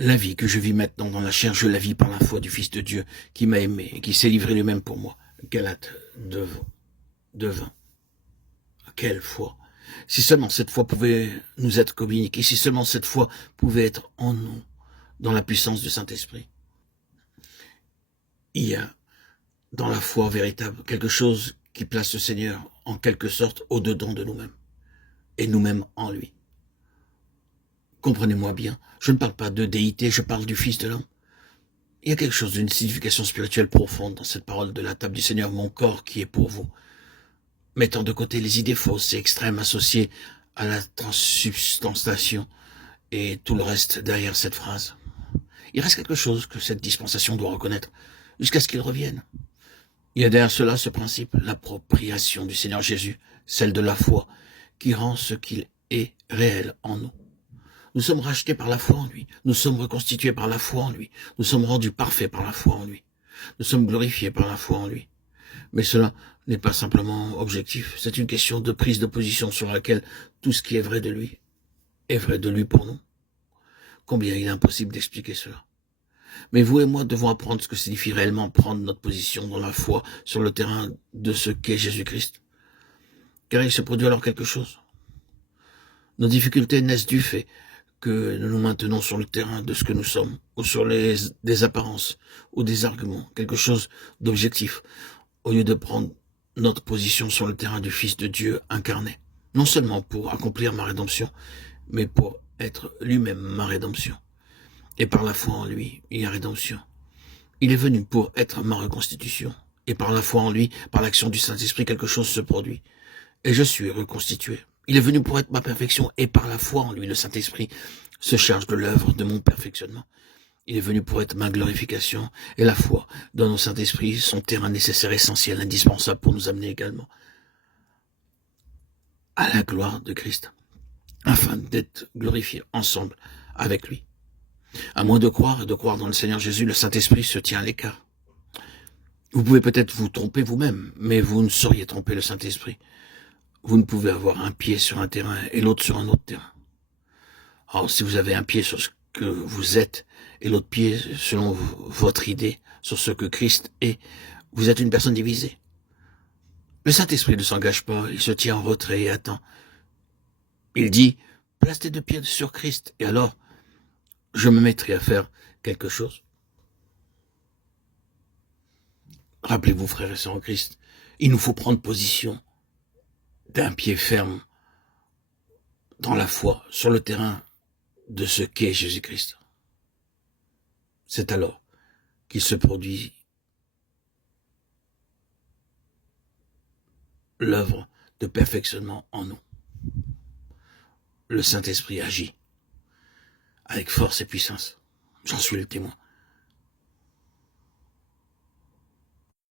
La vie que je vis maintenant dans la chair, je la vis par la foi du Fils de Dieu qui m'a aimé et qui s'est livré lui-même pour moi. Galates 2:20. Quelle foi! Si seulement cette foi pouvait nous être communiquée, si seulement cette foi pouvait être en nous, dans la puissance du Saint-Esprit. Il y a dans la foi véritable quelque chose qui place le Seigneur en quelque sorte au-dedans de nous-mêmes et nous-mêmes en lui. Comprenez-moi bien, je ne parle pas de déité, je parle du Fils de l'homme. Il y a quelque chose d'une signification spirituelle profonde dans cette parole de la table du Seigneur, mon corps qui est pour vous. Mettant de côté les idées fausses et extrêmes associées à la transsubstantiation et tout le reste derrière cette phrase. Il reste quelque chose que cette dispensation doit reconnaître jusqu'à ce qu'il revienne. Il y a derrière cela ce principe, l'appropriation du Seigneur Jésus, celle de la foi, qui rend ce qu'il est réel en nous. Nous sommes rachetés par la foi en lui. Nous sommes reconstitués par la foi en lui. Nous sommes rendus parfaits par la foi en lui. Nous sommes glorifiés par la foi en lui. Mais cela n'est pas simplement objectif. C'est une question de prise de position sur laquelle tout ce qui est vrai de lui est vrai de lui pour nous. Combien il est impossible d'expliquer cela. Mais vous et moi devons apprendre ce que signifie réellement prendre notre position dans la foi sur le terrain de ce qu'est Jésus-Christ. Car il se produit alors quelque chose. Nos difficultés naissent du fait que nous nous maintenons sur le terrain de ce que nous sommes, ou sur des apparences, ou des arguments, quelque chose d'objectif, au lieu de prendre notre position sur le terrain du Fils de Dieu incarné, non seulement pour accomplir ma rédemption, mais pour être lui-même ma rédemption. Et par la foi en lui, il y a rédemption. Il est venu pour être ma reconstitution, et par la foi en lui, par l'action du Saint-Esprit, quelque chose se produit, et je suis reconstitué. Il est venu pour être ma perfection, et par la foi en lui, le Saint-Esprit se charge de l'œuvre de mon perfectionnement. Il est venu pour être ma glorification, et la foi donne au Saint-Esprit son terrain nécessaire, essentiel, indispensable pour nous amener également à la gloire de Christ, afin d'être glorifiés ensemble avec lui. À moins de croire et de croire dans le Seigneur Jésus, le Saint-Esprit se tient à l'écart. Vous pouvez peut-être vous tromper vous-même, mais vous ne sauriez tromper le Saint-Esprit. Vous ne pouvez avoir un pied sur un terrain et l'autre sur un autre terrain. Or, si vous avez un pied sur ce que vous êtes et l'autre pied selon votre idée sur ce que Christ est, vous êtes une personne divisée. Le Saint-Esprit ne s'engage pas, il se tient en retrait et attend. Il dit, place tes deux pieds sur Christ, et alors, je me mettrai à faire quelque chose. Rappelez-vous, frères et sœurs en Christ, il nous faut prendre position d'un pied ferme dans la foi, sur le terrain de ce qu'est Jésus-Christ. C'est alors qu'il se produit l'œuvre de perfectionnement en nous. Le Saint-Esprit agit avec force et puissance. J'en suis le témoin.